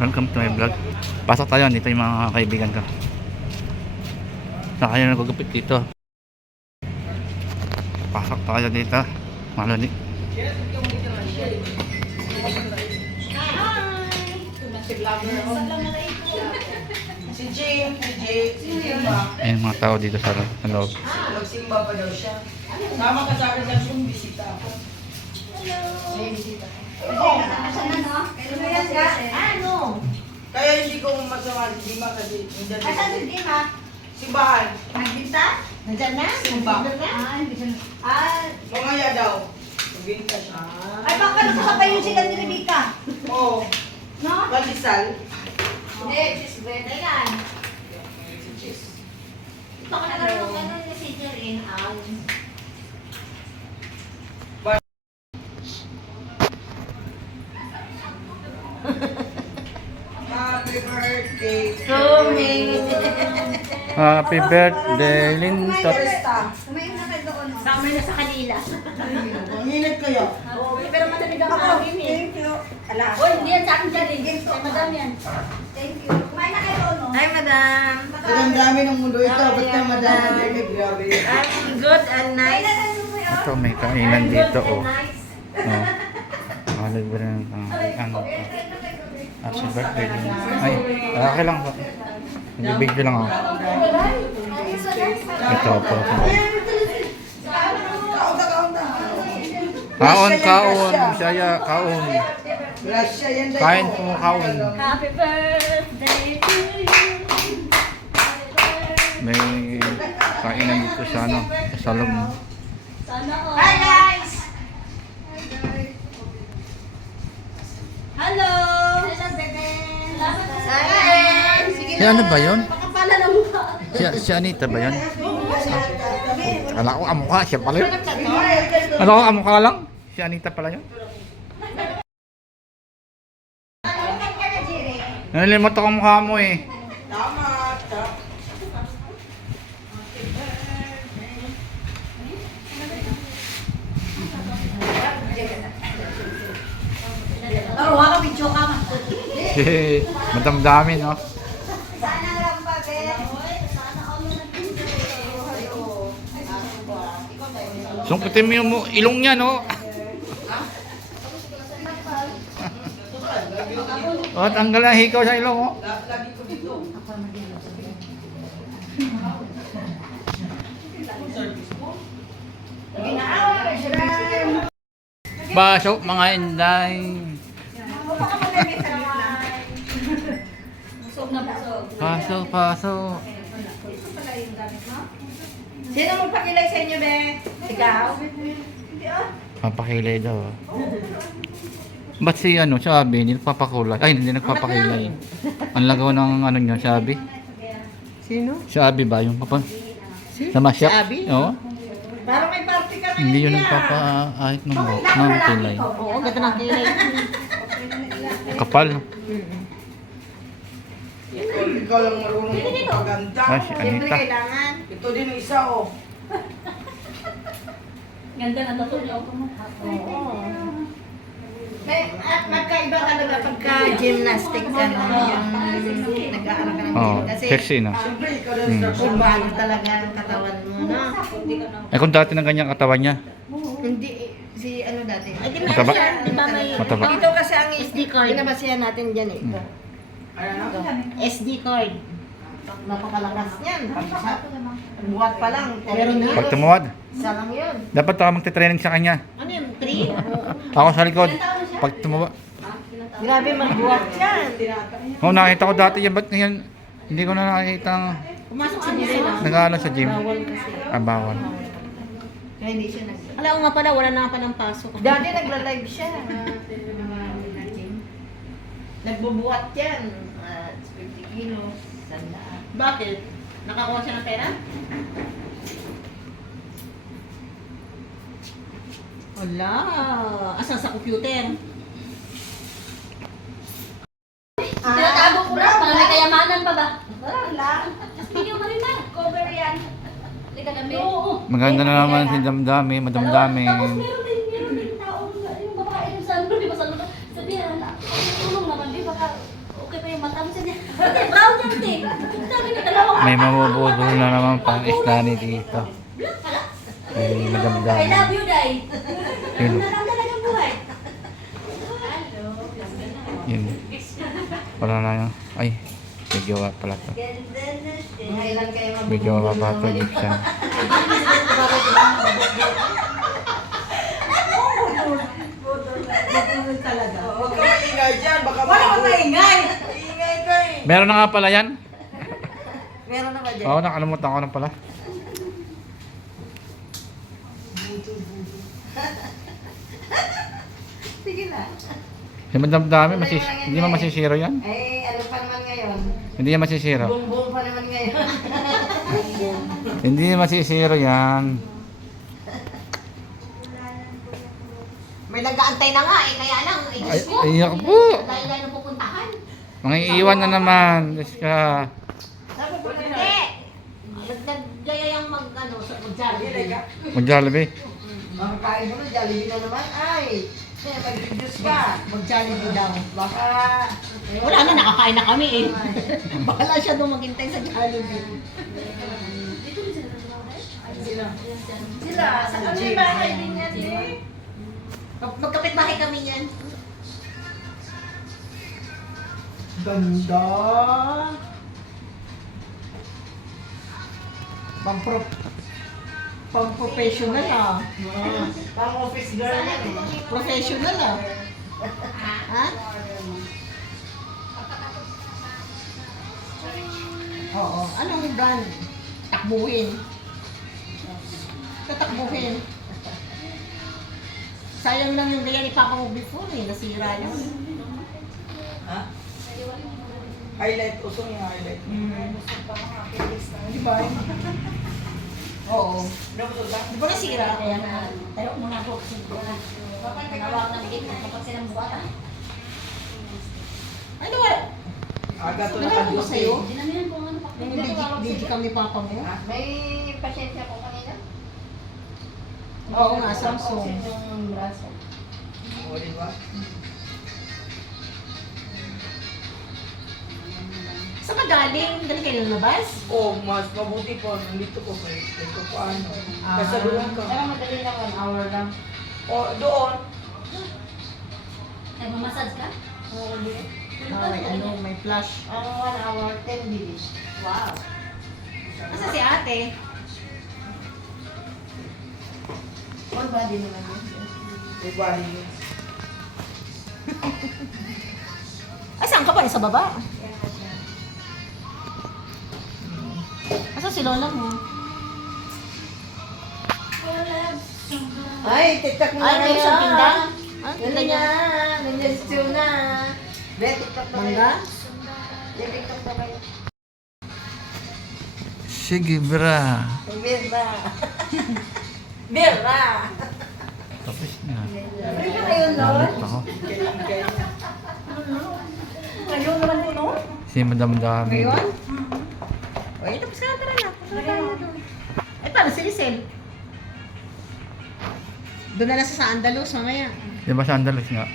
Welcome to my vlog. Pasok tayo, dito yung mga kaibigan ko. Saka kayo nagugupit dito. Pasok tayo dito. Maluni. Si Jim ba? Ayun mga tao dito sa loob. Nagsimba pa daw siya. Sama ka sa akin lang kung bisita ako. May bisita. Ano? Kaya hindi ko masama si Dima kasi nandiyan Asan si Dima? simbahan. Nagbinta? Nandyan na? Simba. Hindi siya. Mamaya daw. Magbinta siya. Ay, baka nakasabay yung sila ni Rebecca. Oo. No? Palisal. Hindi, sis Beda yan. Si Chis. Baka nalang ano niya si Jerin. Happy birthday To me. Happy birthday, Lintot. Kumain na kayo doon. Sama na sa kanila. Ang init kayo. Oo, pero madalig ang hangin eh. Thank you. Ala. Uy, hindi yan sa akin dyan eh. Kay madam yan. Thank you. Kumain na kayo doon. Hi, madam. Ang dami ng mundo ito. Ba't ka madami? Grabe. I'm good and nice. Ito may kainan dito oh. Oh. Mahal ba rin ang happy birthday din. Ay, okay lang po. Bibigyo lang ako. Ito po. Kaon, kaon. Saya, kaon. Grasya yan daw. Kain po, kaon. Happy birthday to you. May kainan dito sa ano, sa loob. Sana all. Hi guys! Hello! Hello, bebe! Hi! Sige Si ano ba yun? Pakapala na mukha. Si Anita ba yun? Kala ko kamukha, siya pala yun. Ano ko kamukha lang? Si Anita pala yun. Nalimot ako mukha mo eh. Tama. Pero wala video ka man. Madamdamin no? Sana lang pa, be. Sana all na nag-video. Sungkitin mo yung ilong niya no? O, tanggal na hikaw sa ilong oh. Lagi ko dito. Pasok mga inday. Busog na busog. Pasok, pasok. Sino magpakilay sa inyo, be? Ikaw? Papakilay daw. Ba't si ano, sabi, hindi nagpapakulay. Ay, hindi nagpapakilay. Ang lagaw ng ano niya, sabi. Sino? Sabi ba, yung papa? Sa masyap? Sabi? Oo. Parang may party ka Hindi yun nagpapaahit ng kilay. Oo, ganda ng kilay. Kapal. Ikaw lang marunong magpaganda. Ah, si Anita. kailangan. Ito din yung isa oh. Ganda na natuloy ako mo. Oo. At magkaiba talaga pagka gymnastic ka no, yung nag-aaral ka ng Oo, gym. Kasi sexy na. Siyempre, ikaw din sa kumbahan talaga ang katawan mo, no? Eh kung dati ng ganyang katawan niya, Hindi, si ano dati. Ay, di Mataba? Di ba may... Mataba. Dito kasi ang SD card. Pinabasihan natin dyan eh. Ito. Ano? SD card. Napakalakas niyan. Buhat pa lang. Pero na. pag tumuwad, Isa lang yun. dapat ako magte-training sa kanya. Ano yun? 3? Ako sa likod, pag tumuwad. Grabe magbuhat yan. Oo, nakita ko dati yan, ba't ngayon, hindi ko na nakita ang Pumasok sa gym na. nag-ano sa gym. Bawal kasi. Ah, bawal. Kaya hindi siya nag... Alam ko nga pala, wala na pa ng pasok. Dati nagla-live siya. Nagbubuhat yan. 50 kilos. Sandaan. Bakit? Nakakuha siya ng pera? Wala. Asan sa computer? Tinatago ko lang. Para may kayamanan pa ba? Wala lang. Video mo rin na. Cover yan. Lika kami. Oo. Maganda na naman si Damdami, Tapos madamdami. meron din tao, yung babae yung sa ano, di ba sa lugar. Sabihan, tulong naman, di baka Okay pa yung mata mo siya. Hindi, brown yan, te. Sabi na dalawang May mamubudol na naman pang islani dito. Ay, I madamdaman. love you, Day. Yun. Ano lang talagang buhay? Yun. Wala na yun. Ay, may gawa pala to. Kailan kayo May gawa pa to, Gibson. Mabudol talaga. Huwag ka maingay dyan, baka Wala kang maingay! Ingay ka eh. Meron na nga pala yan. Meron na ba dyan? Oo, nakalimutan ko na pala. Sige na. Yung madamdami, hindi man masisiro yan. Eh, ano pa naman ngayon? Hindi yan masisiro. Bumbong pa naman ngayon. Hindi masisiro yan. May nag-aantay na nga eh, kaya lang, Ay, Diyos ko. iyak po. Dahil na pupuntahan. Mga iiwan na naman. Diyos ka. Sabi ko na Hindi. Nagdaya yung mag-Jollibee. Mag-Jollibee. makakain mo na, Jollibee na naman. Ay, mag-juice ka. Mag-Jollibee daw. Baka... Wala na, nakakain na kami eh. Bahala siya doon maghintay sa Jollibee. Sila, sa kami bahay din yan eh. Magkapit bahay kami niyan. Ganda. Pang-professional ah. Pang office girl yan eh. Professional ah. Ha? Oo. Anong brand? Takbuhin. Tatakbuhin. Sayang lang yung gaya ni Papa mo before eh. Nasira yun. Ha? Highlight, usong yung highlight. Di ba? Oo. Nabutol ka? Di ba nasira? Kaya na, tayo muna po. Tinawag ng gate na kapag silang buwata. Ano ba? Aga to Nalaman ko naka-duty. sa'yo? Yung DJ kami Papa mo? May pasyensya ko kanina. Oo nga, Samsung. Yung braso. O, diba? Saan ka galing? Galing kayo lumabas? Oh, mas mabuti po. Nandito ko kay ko paano. Kasi doon ka. Pero madali lang, 1 hour lang. O, doon. Nagmamassage ka? Ay, Ano, may flash. Ang 1 hour, 10 minutes. Wow. Asa si ate? All body naman yun. May bali yun. Saan ka pa? Sa baba? Asa si lola mo? Ay, tiktak mo Ay, na may isang yan. tinda? Ah, Ano tinda niya? yan? Nandiyan stew na. Be, tiktak na kayo. Mangga? Be, tiktak na kayo. Sige, bra. Birra. Birra. Tapos na. Free ka ngayon, Lord? Lalit ako. Ingay na. Ngayon naman po, no? Si madamdami. Ngayon? O, ito, tapos ka na, tara na. Tara tayo doon. Ay, paano si Lisel? Doon na lang sa Andalus, mamaya. Di ba sa Andalus nga?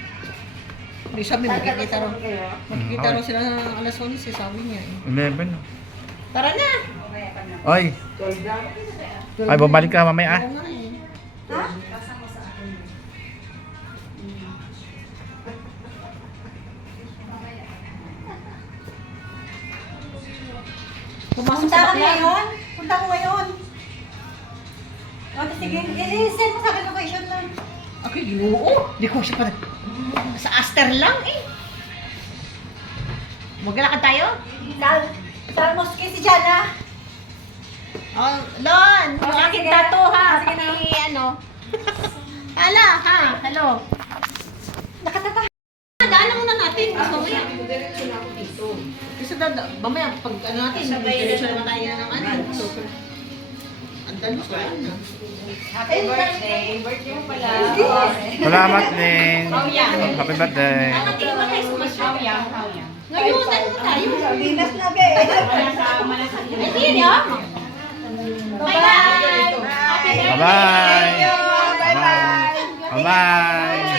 Hindi sabi, magkikita raw. Kayo. Magkikita raw sila ng alas 11, sabi niya eh. 11. no? Tara na! Ay, 12 lang. ay bumalik ka mamaya ah. Oo nga eh. Ha? Pumasok Punta sa ka bakla. ngayon? Punta ko ngayon. O, sige. I-send mo sa akin location lang. Okay, oo. Di ko siya pa. Sa Aster lang eh. Maglalakad tayo? Sal Mosque si Jana. Oh, Lon! Yung Okay, aking sige. tato ha. Sige na. Pati ano. Hala ha. Hello. Nakatata. Daanan muna natin. Mas mamaya. Kasi mamaya pag ano natin, diretso naman tayo ng ano. Ang dalos wala na. Happy birthday. Birthday mo pala. Salamat din. Happy birthday. Ang tingin mo tayo sa masya. Ngayon, ano tayo? Venus na, be. Ay, hindi ah. Bye-bye! Happy birthday! Bye-bye. Bye-bye. Bye-bye.